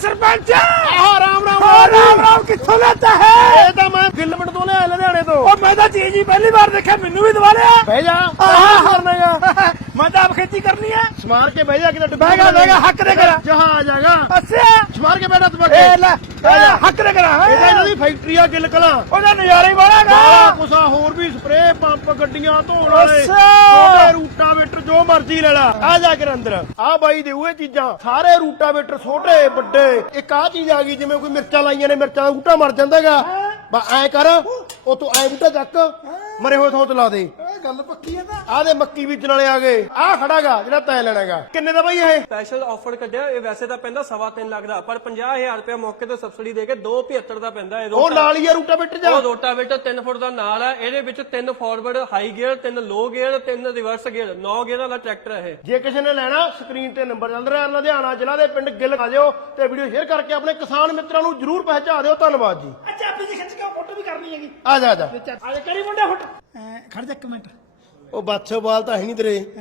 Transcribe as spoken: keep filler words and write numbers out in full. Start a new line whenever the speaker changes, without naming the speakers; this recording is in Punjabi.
सरपंच
राम राम
राम राम कित्थों लेता है?
ये तो मैं गिलमट तो लिया लुधियाने तो।
और मैं तो चीज ही पहली बार देखा, मैनू भी दवा लिया।
बह जा करने का
मैं तो अब खेती करनी है।
स्मार के बह जा किधर
बहेगा बहेगा हक दे करा
जहां आ जाएगा।
अच्छा
स्मार के बैठा तू
ए ले ए, हक दे करा
ਇਹਦਾ ਇਹਨਾਂ ਦੀ ਫੈਕਟਰੀ ਆ ਗਿੱਲ ਕਲਾਂ।
ਉਹਦਾ ਨਜ਼ਾਰਾ ਹੀ ਬੜਾ
ਸਾਰਾ
ਹੈਗਾ।
ਕੁਛ ਆ, ਹੋਰ ਵੀ ਸਪਰੇ ਪੰਪ ਗੱਡੀਆਂ ਧੋਣ ਵਾਲੇ
ਅੱਛਾ।
ਛੋਟੇ ਰੂਟਾਵੇਟਰ ਜੋ ਮਰਜ਼ੀ ਲੈ ਲੈ। ਆ ਜਾ ਕੇ ਅੰਦਰ ਆ ਬਾਈ ਦੇ ਉਹ ਚੀਜ਼ਾਂ ਸਾਰੇ ਰੂਟਾਵੇਟਰ ਛੋਟੇ ਵੱਡੇ। ਇੱਕ ਆ ਚੀਜ਼ ਆ ਗਈ ਜਿਵੇਂ ਕੋਈ ਮਿਰਚਾਂ ਲਾਈਆਂ ਨੇ, ਮਿਰਚਾਂ ਦਾ ਬੂਟਾ ਮਰ ਜਾਂਦਾ ਹੈਗਾ, ਬਸ ਐ ਕਰ ਉਹ ਤੂੰ ਐ ਬੂਟਾ ਚੱਕ ਮਰੇ ਹੋਏ ਥਾਂ ਤੇ ਲਾ ਦੇ।
ਗੱਲ ਪੱਕੀ ਹੈ ਤਾਂ
ਆ ਦੇ ਮੱਕੀ ਬੀਜਣ ਵਾਲੇ ਆ ਗਏ। ਆ ਖੜਾਗਾ ਜਿਹੜਾ ਤੈ ਲੈਣਾਗਾ। ਕਿੰਨੇ ਦਾ ਬਾਈ ਇਹ
ਸਪੈਸ਼ਲ ਆਫਰ ਕੱਢਿਆ। ਇਹ ਵੈਸੇ ਤਾਂ ਪੈਂਦਾ ਸਵਾ ਤਿੰਨ ਲੱਖ ਦਾ, ਪਰ ਪੰਜਾਹ ਹਜ਼ਾਰ ਰੁਪਏ ਮੌਕੇ ਤੇ ਸਬਸਿਡੀ ਦੇ ਕੇ ਦੋ ਪਝੱਤਰ ਦਾ ਪੈਂਦਾ। ਇਹ
ਉਹ ਨਾਲ ਹੀ ਆ ਰੂਟਾਵੇਟਰ ਜਾ।
ਉਹ ਰੋਟਾਵੇਟਰ ਤਿੰਨ ਫੁੱਟ ਦਾ ਨਾਲ ਹੈ। ਇਹਦੇ ਵਿੱਚ ਤਿੰਨ ਫਾਰਵਰਡ ਹਾਈ ਗੇਅਰ, ਤਿੰਨ ਲੋ ਗੇਅਰ, ਤਿੰਨ ਰਿਵਰਸ ਗੇਅਰ, ਨੌ ਗੇਅਰ ਵਾਲਾ ਟਰੈਕਟਰ ਹੈ ਇਹ।
ਜੇ ਕਿਸੇ ਨੇ ਲੈਣਾ ਸਕਰੀਨ ਤੇ ਨੰਬਰ ਚੱਲ ਰਿਹਾ, ਲੁਧਿਆਣਾ ਜ਼ਿਲ੍ਹਾ ਦੇ ਪਿੰਡ ਗਿੱਲ ਆ ਜਾਓ ਤੇ ਵੀਡੀਓ ਸ਼ੇਅਰ ਕਰਕੇ ਆਪਣੇ ਕਿਸਾਨ ਮਿੱਤਰਾਂ ਨੂੰ ਜਰੂਰ ਪਹੁੰਚਾ ਦਿਓ। ਧੰਨਵਾਦ ਜੀ।
ਅੱਛਾ ਆਪੀ ਜੀ ਖਿੱਚ ਕੇ ਫੋਟੋ ਵੀ ਕਰਨੀ ਹੈਗੀ।
ਆ ਜਾ ਆ ਜਾ।
ਆ ਜਾ ਕਰੀ ਮੁੰਡਾ ਫੋਟੋ। ਖੜ ਜਾ ਇੱਕ ਮਿੰਟ।
ਉਹ ਬਾਛੋ ਬਾਲ ਤਾਂ ਹੈ ਨਹੀਂ ਤੇਰੇ।